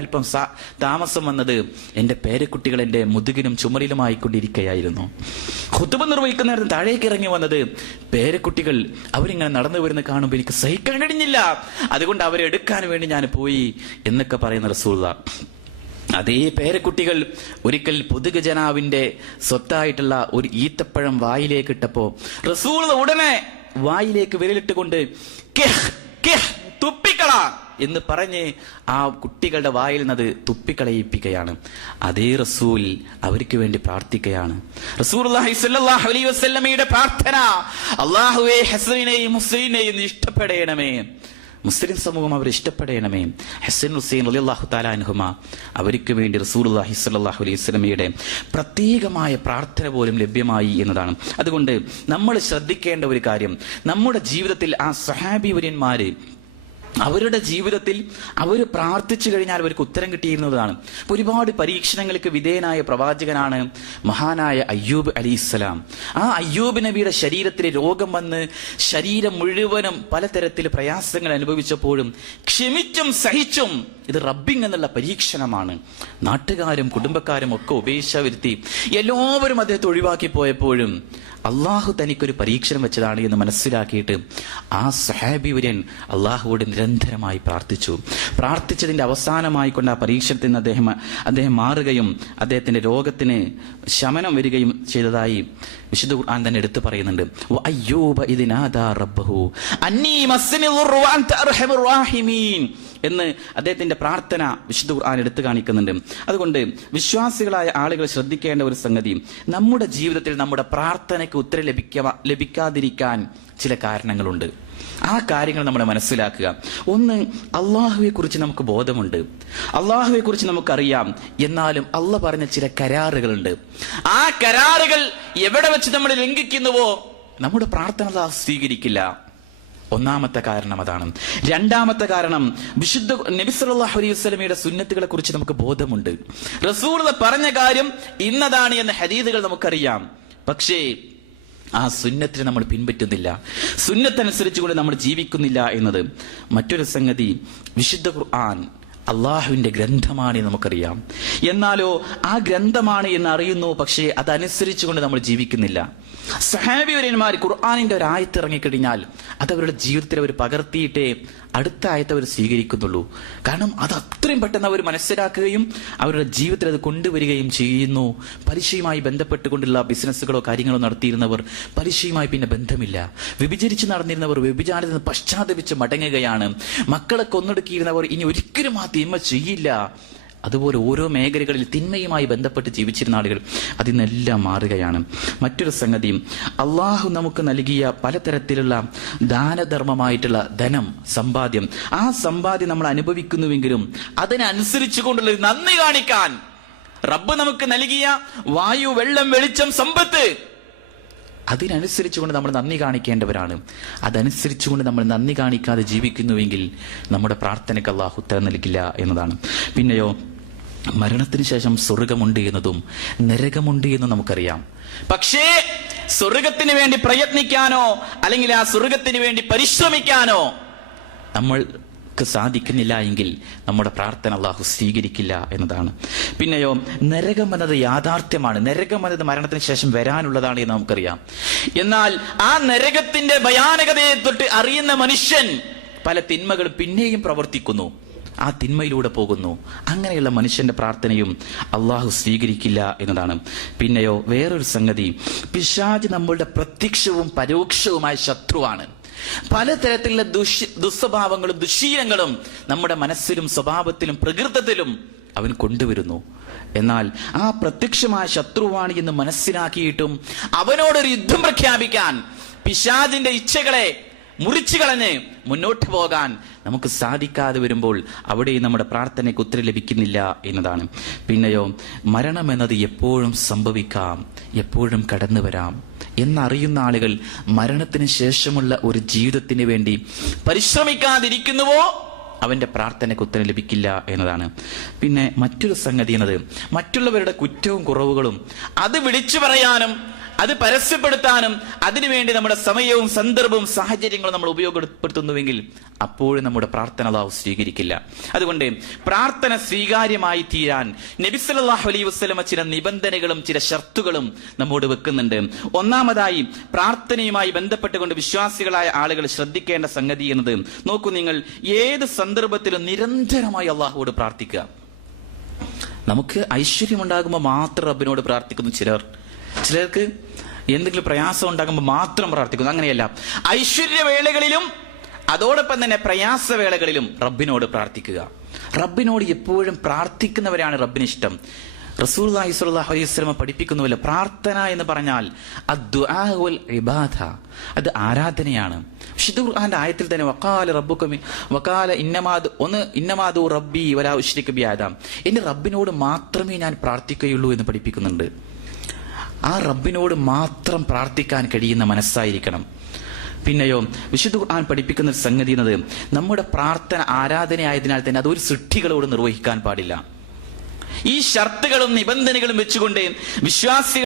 അല്പം താമസം വന്നത് എൻ്റെ പേരക്കുട്ടികൾ എൻ്റെ മുതുകിനും ചുമലിലുമായിക്കൊണ്ടിരിക്കുകയായിരുന്നു. ഖുതുബ നിർവഹിക്കുന്ന നേരത്ത് താഴേക്ക് ഇറങ്ങി വന്നത് പേരക്കുട്ടികൾ അവരിങ്ങനെ നടന്നു വരുന്ന കാണുമ്പോൾ എനിക്ക് സഹിക്കാൻ കഴിഞ്ഞില്ല. അതുകൊണ്ട് അവരെ എടുക്കാൻ വേണ്ടി ഞാൻ പോയി എന്നൊക്കെ പറയുന്ന റസൂലുള്ളാഹ്. അതേ പേരക്കുട്ടികൾ ഒരിക്കൽ പൊതുജനാവിന്റെ സ്വത്തായിട്ടുള്ള ഒരു ഈത്തപ്പഴം വായിലേക്ക് ഇട്ടപ്പോ റസൂലുള്ളാഹ് ഉടനെ വായിലേക്ക് വിരലിട്ടുകൊണ്ട് തുപ്പിക്കള എന്ന് പറഞ്ഞ് ആ കുട്ടികളുടെ വായിൽ നിന്ന് തുപ്പിക്കളയിപ്പിക്കുകയാണ്. അതേ റസൂൽ അവർക്ക് വേണ്ടി പ്രാർത്ഥിക്കുകയാണ്. റസൂലുള്ളാഹി സ്വല്ലല്ലാഹു അലൈഹി വസല്ലമയുടെ പ്രാർത്ഥന, അല്ലാഹുവേ ഹസനെയും ഹുസൈനെയും ഇഷ്ടപ്പെടണമേ, മുസ്ലിം സമൂഹം അവർ ഇഷ്ടപ്പെടണമേ. ഹസൻ ഹുസൈൻ റളിയല്ലാഹു തആല അൻഹുമാ അവർക്ക് വേണ്ടി റസൂലുള്ളാഹി സ്വല്ലല്ലാഹു അലൈഹി വസല്ലമയുടെ പ്രത്യേകമായ പ്രാർത്ഥന പോലും ലഭ്യമായി എന്നതാണ്. അതുകൊണ്ട് നമ്മൾ ശ്രദ്ധിക്കേണ്ട ഒരു കാര്യം, നമ്മുടെ ജീവിതത്തിൽ ആ സ്വഹാബിവര്യന്മാര് അവരുടെ ജീവിതത്തിൽ അവർ പ്രാർത്ഥിച്ചു കഴിഞ്ഞാൽ അവർക്ക് ഉത്തരം കിട്ടിയിരുന്നതാണ്. ഒരുപാട് പരീക്ഷണങ്ങൾക്ക് വിധേയനായ പ്രവാചകനാണ് മഹാനായ അയ്യൂബ് അലൈഹിസ്സലാം. ആ അയ്യൂബ് നബിയുടെ ശരീരത്തിൽ രോഗം വന്ന് ശരീരം മുഴുവനും പലതരത്തിൽ പ്രയാസങ്ങൾ അനുഭവിച്ചപ്പോഴും ക്ഷമിച്ചും സഹിച്ചും ഇത് റബ്ബിങ് എന്നുള്ള പരീക്ഷണമാണ്. നാട്ടുകാരും കുടുംബക്കാരും ഒക്കെ ഉപേക്ഷ വരുത്തി എല്ലാവരും അദ്ദേഹത്തെ ഒഴിവാക്കി പോയപ്പോഴും അള്ളാഹു തനിക്കൊരു പരീക്ഷണം വെച്ചതാണ് എന്ന് മനസ്സിലാക്കിയിട്ട് ആ സഹാബിവര്യൻ അള്ളാഹുവോട് നിരന്തരമായി പ്രാർത്ഥിച്ചതിന്റെ അവസാനമായി കൊണ്ട് ആ പരീക്ഷണത്തിൽ നിന്ന് അദ്ദേഹം മാറുകയും അദ്ദേഹത്തിന്റെ രോഗത്തിന് ശമനം വരികയും ചെയ്തതായി വിശുദ്ധ ഖുർആൻ തന്നെ എടുത്തു പറയുന്നുണ്ട്. വഅയ്യൂബ ഇദ് നാദാ റബ്ബഹു അന്നീ മസ്സനി ദുർറു വഅൻത അർഹമുർ റഹീമീൻ എന്ന് അദ്ദേഹത്തിന്റെ പ്രാർത്ഥന വിശുദ്ധ ഖുർആൻ എടുത്തു കാണിക്കുന്നുണ്ട്. അതുകൊണ്ട് വിശ്വാസികളായ ആളുകൾ ശ്രദ്ധിക്കേണ്ട ഒരു സംഗതി, നമ്മുടെ ജീവിതത്തിൽ നമ്മുടെ പ്രാർത്ഥനയ്ക്ക് ഉത്തരം ലഭിക്കാതിരിക്കാൻ ചില കാരണങ്ങളുണ്ട്. ആ കാര്യങ്ങൾ നമ്മൾ മനസ്സിലാക്കുക. ഒന്ന്, അള്ളാഹുവെ കുറിച്ച് നമുക്ക് ബോധമുണ്ട്, അള്ളാഹുവെ കുറിച്ച് നമുക്കറിയാം, എന്നാലും അള്ളാഹ് പറഞ്ഞ ചില കരാറുകളുണ്ട്. ആ കരാറുകൾ എവിടെ വെച്ച് നമ്മൾ ലംഘിക്കുന്നുവോ നമ്മുടെ പ്രാർത്ഥന അള്ളാഹു സ്വീകരിക്കില്ല. ഒന്നാമത്തെ കാരണം അതാണ്. രണ്ടാമത്തെ കാരണം, വിശുദ്ധ നബി സല്ലല്ലാഹു അലൈഹി വസല്ലമയുടെ സുന്നത്തുകളെ കുറിച്ച് നമുക്ക് ബോധമുണ്ട്. റസൂലുള്ളാഹി പറഞ്ഞ കാര്യം ഇന്നതാണ് എന്ന ഹദീസുകൾ നമുക്കറിയാം. പക്ഷേ ആ സുന്നത്തിനെ നമ്മൾ പിൻപറ്റുന്നില്ല, സുന്നത്തനുസരിച്ചുകൊണ്ട് നമ്മൾ ജീവിക്കുന്നില്ല എന്നത് മറ്റൊരു സംഗതി. വിശുദ്ധ ഖുർആൻ അള്ളാഹുവിന്റെ ഗ്രന്ഥമാണ് എന്ന് നമുക്കറിയാം, എന്നാലോ ആ ഗ്രന്ഥമാണ് എന്ന് അറിയുന്നു, പക്ഷേ അതനുസരിച്ചുകൊണ്ട് നമ്മൾ ജീവിക്കുന്നില്ല. സഹാബിവര്യന്മാർ ഖുർആനിന്റെ ഒരു ആയത്ത് ഇറങ്ങിക്കഴിഞ്ഞാൽ അത് അവരുടെ ജീവിതത്തിൽ അവർ പകർത്തിയിട്ടേ അടുത്ത ആയത്ത് അവർ സ്വീകരിക്കുന്നുള്ളൂ. കാരണം അത് അത്രയും പെട്ടെന്ന് അവർ മനസ്സിലാക്കുകയും അവരുടെ ജീവിതത്തിൽ അത് കൊണ്ടുവരികയും ചെയ്യുന്നു. പലിശയുമായി ബന്ധപ്പെട്ടുകൊണ്ടുള്ള ബിസിനസ്സുകളോ കാര്യങ്ങളോ നടത്തിയിരുന്നവർ പലിശയുമായി പിന്നെ ബന്ധമില്ല. വ്യഭിചരിച്ച് നടന്നിരുന്നവർ വ്യഭിചാരത്തിൽ നിന്ന് പശ്ചാത്തപിച്ച് മടങ്ങുകയാണ്. മക്കളെ കൊന്നൊടുക്കിയിരുന്നവർ ഇനി ഒരിക്കലും ആ തിന്മ ചെയ്യില്ല. അതുപോലെ ഓരോ മേഖലകളിൽ തിന്മയുമായി ബന്ധപ്പെട്ട് ജീവിച്ചിരുന്ന ആളുകൾ അതിനെല്ലാം മാറുകയാണ്. മറ്റൊരു സംഗതി, അള്ളാഹു നമുക്ക് നൽകിയ പലതരത്തിലുള്ള ദാനധർമ്മമായിട്ടുള്ള ധനം, സമ്പാദ്യം, ആ സമ്പാദ്യം നമ്മൾ അനുഭവിക്കുന്നുവെങ്കിലും അതിനനുസരിച്ചുകൊണ്ടുള്ള നന്ദി കാണിക്കാൻ റബ്ബ് നമുക്ക് നൽകിയ വായു, വെള്ളം, വെളിച്ചം, സമ്പത്ത്, അതിനനുസരിച്ചുകൊണ്ട് നമ്മൾ നന്ദി കാണിക്കേണ്ടവരാണ്. അതനുസരിച്ചുകൊണ്ട് നമ്മൾ നന്ദി കാണിക്കാതെ ജീവിക്കുന്നുവെങ്കിൽ നമ്മുടെ പ്രാർത്ഥനയ്ക്ക് അള്ളാഹു ഉത്തരം നൽകില്ല എന്നതാണ്. പിന്നെയോ, മരണത്തിന് ശേഷം സ്വർഗമുണ്ട് എന്നതും നരകമുണ്ട് എന്നും നമുക്കറിയാം. പക്ഷേ സ്വർഗത്തിന് വേണ്ടി പ്രയത്നിക്കാനോ അല്ലെങ്കിൽ ആ സ്വർഗത്തിന് വേണ്ടി പരിശ്രമിക്കാനോ നമ്മൾക്ക് സാധിക്കുന്നില്ല എങ്കിൽ നമ്മുടെ പ്രാർത്ഥന അള്ളാഹു സ്വീകരിക്കില്ല എന്നതാണ്. പിന്നെയോ, നരകം എന്നത് യാഥാർത്ഥ്യമാണ്. നരകം എന്നത് മരണത്തിന് ശേഷം വരാനുള്ളതാണ് എന്ന് നമുക്കറിയാം. എന്നാൽ ആ നരകത്തിന്റെ ഭയാനകതയെ തൊട്ട് അറിയുന്ന മനുഷ്യൻ പല തിന്മകൾ പിന്നെയും പ്രവർത്തിക്കുന്നു, ആ തിന്മയിലൂടെ പോകുന്നു. അങ്ങനെയുള്ള മനുഷ്യന്റെ പ്രാർത്ഥനയും അള്ളാഹു സ്വീകരിക്കില്ല എന്നതാണ്. പിന്നെയോ, വേറൊരു സംഗതി, പിശാച് നമ്മളുടെ പ്രത്യക്ഷവും പരോക്ഷവുമായ ശത്രുവാണ്. പലതരത്തിലുള്ള ദുസ്വഭാവങ്ങളും ദുശീലങ്ങളും നമ്മുടെ മനസ്സിലും സ്വഭാവത്തിലും പ്രകൃതത്തിലും അവൻ കൊണ്ടുവരുന്നു. എന്നാൽ ആ പ്രത്യക്ഷമായ ശത്രുവാണ് എന്ന് മനസ്സിലാക്കിയിട്ടും അവനോടൊരു യുദ്ധം പ്രഖ്യാപിക്കാൻ, പിശാചിന്റെ ഇച്ഛകളെ മുറിച്ചു കളഞ്ഞ് മുന്നോട്ട് പോകാൻ നമുക്ക് സാധിക്കാതെ വരുമ്പോൾ അവിടെ നമ്മുടെ പ്രാർത്ഥനയ്ക്ക് ഉത്തരം ലഭിക്കുന്നില്ല എന്നതാണ്. പിന്നെയോ, മരണം എന്നത് എപ്പോഴും സംഭവിക്കാം, എപ്പോഴും കടന്നു വരാം എന്നറിയുന്ന ആളുകൾ മരണത്തിന് ശേഷമുള്ള ഒരു ജീവിതത്തിന് വേണ്ടി പരിശ്രമിക്കാതിരിക്കുന്നുവോ അവന്റെ പ്രാർത്ഥനയ്ക്ക് ഉത്തരം ലഭിക്കില്ല എന്നതാണ്. പിന്നെ മറ്റൊരു സംഗതി എന്നത്, മറ്റുള്ളവരുടെ കുറ്റവും കുറവുകളും അത് വിളിച്ചു പറയാനും അത് പരസ്യപ്പെടുത്താനും അതിനുവേണ്ടി നമ്മുടെ സമയവും സന്ദർഭവും സാഹചര്യങ്ങളും നമ്മൾ ഉപയോഗപ്പെടുത്തുന്നുവെങ്കിൽ അപ്പോഴും നമ്മുടെ പ്രാർത്ഥന അല്ലാഹു സ്വീകരിക്കില്ല. അതുകൊണ്ട് പ്രാർത്ഥന സ്വീകാര്യമായി തീരാൻ നബി സല്ലല്ലാഹു അലൈഹി വസല്ലമ ചില നിബന്ധനകളും ചില ഷർത്തുകളും നമ്മോട് വെക്കുന്നുണ്ട്. ഒന്നാമതായി പ്രാർത്ഥനയുമായി ബന്ധപ്പെട്ടുകൊണ്ട് വിശ്വാസികളായ ആളുകൾ ശ്രദ്ധിക്കേണ്ട സംഗതി എന്നത്, നോക്കൂ നിങ്ങൾ, ഏത് സന്ദർഭത്തിലും നിരന്തരമായി അള്ളാഹുവോട് പ്രാർത്ഥിക്കുക. നമുക്ക് ഐശ്വര്യമുണ്ടാകുമ്പോൾ മാത്രം റബ്ബിനോട് പ്രാർത്ഥിക്കുന്നു ചിലർക്ക് എന്തെങ്കിലും പ്രയാസം ഉണ്ടാകുമ്പോൾ മാത്രം പ്രാർത്ഥിക്കുന്നു. അങ്ങനെയല്ല, ഐശ്വര്യവേളകളിലും അതോടൊപ്പം തന്നെ പ്രയാസവേളകളിലും റബ്ബിനോട് പ്രാർത്ഥിക്കുക. റബ്ബിനോട് എപ്പോഴും പ്രാർത്ഥിക്കുന്നവരാണ് റബ്ബിന് ഇഷ്ടം. റസൂലുള്ളാഹി സ്വല്ലല്ലാഹു അലൈഹി വസല്ലം പഠിപ്പിക്കുന്നുവല്ലോ, പ്രാർത്ഥന എന്ന് പറഞ്ഞാൽ അദ്ദുആ വൽ ഇബാദ, അത് ആരാധനയാണ്. വിശുദ്ധ ഖുർആന്റെ ആയത്തിൽ തന്നെ വഖാല റബ്ബുക വഖാല ഇന്നമാദു റബ്ബി വലാ ഉശ്രിക ബി അഹദ, എന്റെ റബ്ബിനോട് മാത്രമേ ഞാൻ പ്രാർത്ഥിക്കുകയുള്ളൂ എന്ന് പഠിപ്പിക്കുന്നുണ്ട്. ആ റബ്ബിനോട് മാത്രം പ്രാർത്ഥിക്കാൻ കഴിയുന്ന മനസ്സായിരിക്കണം. പിന്നെയോ വിശുദ്ധ ഖുർആൻ പഠിപ്പിക്കുന്ന ഒരു സംഗതി എന്നത്, നമ്മുടെ പ്രാർത്ഥന ആരാധനയായതിനാൽ തന്നെ അതൊരു സൃഷ്ടികളോട് നിർവഹിക്കാൻ പാടില്ല. ഈ ഷർത്തുകളും നിബന്ധനകളും വെച്ചുകൊണ്ട് വിശ്വാസികൾ